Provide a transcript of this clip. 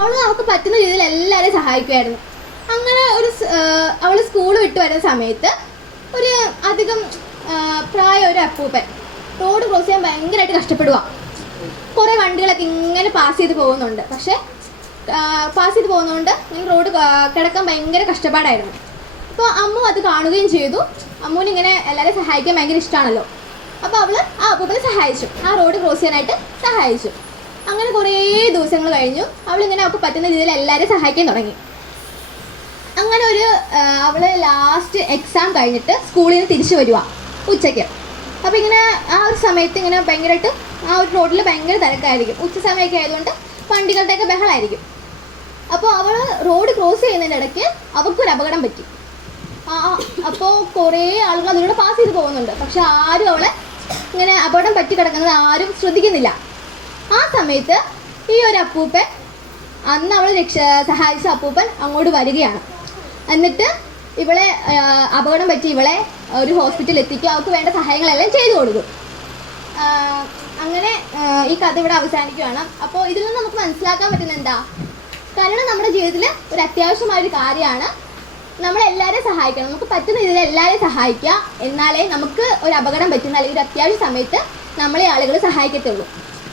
അവൾ നമുക്ക് പറ്റുന്ന രീതിയിൽ എല്ലാവരെയും സഹായിക്കുമായിരുന്നു. അങ്ങനെ അവൾ സ്കൂൾ വിട്ട് വരുന്ന സമയത്ത് ഒരു അധികം പ്രായം ഒരു അപ്പൂപ്പൻ റോഡ് ക്രോസ് ചെയ്യാൻ ഭയങ്കരമായിട്ട് കഷ്ടപ്പെടുക. കുറേ വണ്ടികളൊക്കെ ഇങ്ങനെ പാസ് ചെയ്ത് പോകുന്നുണ്ട്. പക്ഷേ പാസ് ചെയ്ത് പോകുന്നതുകൊണ്ട് ഇങ്ങനെ റോഡ് കിടക്കാൻ ഭയങ്കര കഷ്ടപ്പാടായിരുന്നു. അപ്പോൾ അമ്മു അത് കാണുകയും ചെയ്തു. അമ്മുവിനിങ്ങനെ എല്ലാവരെയും സഹായിക്കാൻ ഭയങ്കര ഇഷ്ടമാണല്ലോ. അപ്പോൾ അവൾ ആ അപ്പൂപ്പനെ സഹായിച്ചു, ആ റോഡ് ക്രോസ് ചെയ്യാനായിട്ട് സഹായിച്ചു. അങ്ങനെ കുറേ ദിവസങ്ങൾ കഴിഞ്ഞു. അവളിങ്ങനെ അവൾക്ക് പറ്റുന്ന രീതിയിൽ എല്ലാവരെയും സഹായിക്കാൻ തുടങ്ങി. അങ്ങനെ അവൾ ലാസ്റ്റ് എക്സാം കഴിഞ്ഞിട്ട് സ്കൂളിൽ നിന്ന് തിരിച്ചു വരുക ഉച്ചയ്ക്ക്. അപ്പോൾ ഇങ്ങനെ ആ ഒരു സമയത്ത് ഇങ്ങനെ ഭയങ്കരമായിട്ട് ആ ഒരു റോഡിൽ ഭയങ്കര തിരക്കായിരിക്കും. ഉച്ച സമയമൊക്കെ ആയതുകൊണ്ട് വണ്ടികളുടെയൊക്കെ ബഹളമായിരിക്കും. അപ്പോൾ അവൾ റോഡ് ക്രോസ് ചെയ്യുന്നതിൻ്റെ ഇടയ്ക്ക് അവൾക്കൊരു അപകടം പറ്റി. അപ്പോൾ കുറേ ആളുകൾ അതിലൂടെ പാസ് ചെയ്ത് പോകുന്നുണ്ട്. പക്ഷെ ആരും അവളെ ഇങ്ങനെ അപകടം പറ്റി കിടക്കുന്നത് ആരും ശ്രദ്ധിക്കുന്നില്ല. ആ സമയത്ത് ഈ ഒരു അപ്പൂപ്പൻ, അന്ന് അവൾ സഹായിച്ച അപ്പൂപ്പൻ അങ്ങോട്ട് വരികയാണ്. എന്നിട്ട് ഇവളെ അപകടം പറ്റി ഇവളെ ഒരു ഹോസ്പിറ്റലിൽ എത്തിക്കുക, അവൾക്ക് വേണ്ട സഹായങ്ങളെല്ലാം ചെയ്തു കൊടുക്കും. അങ്ങനെ ഈ കഥ ഇവിടെ അവസാനിക്കുകയാണ്. അപ്പോൾ ഇതിൽ നിന്ന് നമുക്ക് മനസ്സിലാക്കാൻ പറ്റുന്ന എന്താ, കാരണം നമ്മുടെ ജീവിതത്തിൽ ഒരു അത്യാവശ്യമായൊരു കാര്യമാണ് നമ്മളെല്ലാവരെയും സഹായിക്കണം. നമുക്ക് പറ്റുന്ന രീതിയിൽ എല്ലാവരെയും സഹായിക്കുക. എന്നാലേ നമുക്ക് ഒരു അപകടം പറ്റുന്ന അല്ലെങ്കിൽ ഒരു അത്യാവശ്യ സമയത്ത് നമ്മളെ ആളുകൾ സഹായിക്കത്തുള്ളൂ.